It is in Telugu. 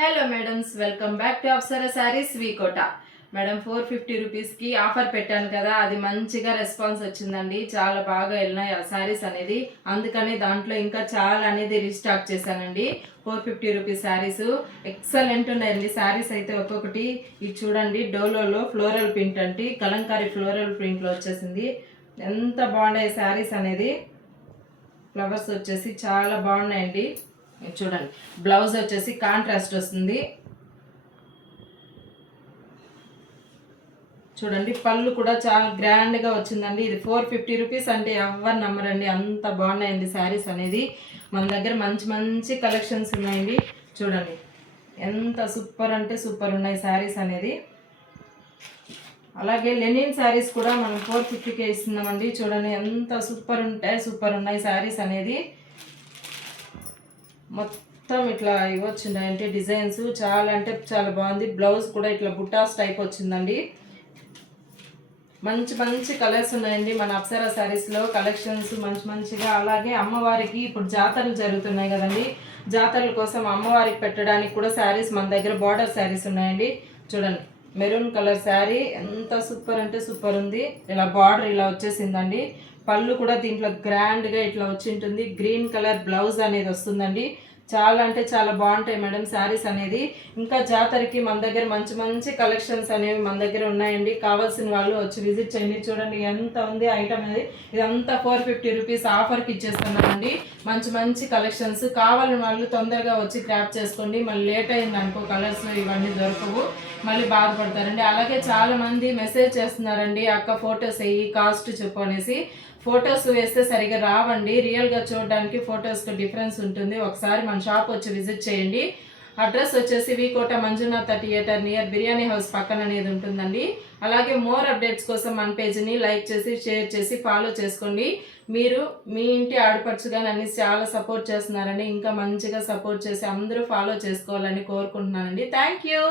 Hello madams, welcome back to Apsara saris V Kota. Madam 450 రూపీస్కి ఆఫర్ పెట్టాను కదా, అది మంచిగా రెస్పాన్స్ వచ్చిందండి. చాలా బాగా వెళ్ళినాయి ఆ శారీస్ అనేది. అందుకని దాంట్లో ఇంకా చాలా అనేది రీస్టాక్ చేశానండి. 450 రూపీస్ శారీస్ ఎక్సలెంట్ ఉన్నాయండి. శారీస్ అయితే ఒక్కొక్కటి ఇది చూడండి, డోలోలో ఫ్లోరల్ ప్రింట్ అంటే కలంకారీ ఫ్లోరల్ ప్రింట్లో వచ్చేసింది. ఎంత బాగున్నాయి శారీస్ అనేది. ఫ్లవర్స్ వచ్చేసి చాలా బాగున్నాయండి. చూడండి, బ్లౌజ్ వచ్చేసి కాంట్రాస్ట్ వస్తుంది. చూడండి, పళ్ళు కూడా చాలా గ్రాండ్గా వచ్చిందండి. ఇది 450 రూపీస్ అంటే ఎవరు నమ్మరండి, అంత బాగున్నాయండి శారీస్ అనేది. మన దగ్గర మంచి మంచి కలెక్షన్స్ ఉన్నాయండి. చూడండి ఎంత సూపర్ అంటే సూపర్ ఉన్నాయి శారీస్ అనేది. అలాగే లెనిన్ శారీస్ కూడా మనం 450కే ఇస్తున్నామండి. చూడండి ఎంత సూపర్ ఉంటాయి, సూపర్ ఉన్నాయి శారీస్ అనేది. మొత్తం ఇట్లా ఇవ్వచ్చుండే డిజైన్స్ చాలా అంటే చాలా బాగుంది. బ్లౌజ్ కూడా ఇట్లా బుట్టాస్ టైప్ వచ్చిందండి. మంచి మంచి కలర్స్ ఉన్నాయండి మన అప్సరా శారీస్లో. కలెక్షన్స్ మంచి మంచిగా. అలాగే అమ్మవారికి ఇప్పుడు జాతరలు జరుగుతున్నాయి కదండి, జాతరల కోసం అమ్మవారికి పెట్టడానికి కూడా శారీస్ మన దగ్గర బార్డర్ శారీస్ ఉన్నాయండి. చూడండి, మెరూన్ కలర్ శారీ ఎంత సూపర్ అంటే సూపర్ ఉంది. ఇలా బార్డర్ ఇలా వచ్చేసిందండి. పళ్ళు కూడా దీంట్లో గ్రాండ్గా ఇట్లా వచ్చి ఉంటుంది. గ్రీన్ కలర్ బ్లౌజ్ అనేది వస్తుందండి. చాలా అంటే చాలా బాగుంటాయి మేడం శారీస్ అనేది. ఇంకా జాతరకి మన దగ్గర మంచి మంచి కలెక్షన్స్ అనేవి మన దగ్గర ఉన్నాయండి. కావాల్సిన వాళ్ళు వచ్చి విజిట్ చేయండి. చూడండి ఎంత ఉంది ఐటమ్ అనేది. ఇదంతా 450 రూపీస్ ఆఫర్కి ఇచ్చేస్తున్నామండి. మంచి మంచి కలెక్షన్స్ కావాలని వాళ్ళు తొందరగా వచ్చి క్రాప్ చేసుకోండి. మళ్ళీ లేట్ అయింది అనుకో, కలర్స్ ఇవన్నీ దొరకవు, మళ్ళీ బాధపడతారండి. అలాగే చాలా మంది మెసేజ్ చేస్తున్నారండి, అక్క ఫొటోస్ వేయి, కాస్ట్ చెప్పు అనేసి. ఫొటోస్ వేస్తే సరిగా రావండి. రియల్గా చూడడానికి ఫొటోస్కి డిఫరెన్స్ ఉంటుంది. ఒకసారి మన షాప్ వచ్చి విజిట్ చేయండి. అడ్రస్ వచ్చేసి V Kota Manjunath theatre near biryani house పక్కన అనేది ఉంటుందండి. అలాగే మోర్ అప్డేట్స్ కోసం మన పేజ్ని లైక్ చేసి షేర్ చేసి ఫాలో చేసుకోండి. మీరు మీ ఇంటి ఆడపడుచుగా నన్ను చాలా సపోర్ట్ చేస్తున్నారని, ఇంకా మంచిగా సపోర్ట్ చేసి అందరూ ఫాలో చేసుకోవాలని కోరుకుంటున్నానండి. Thank you.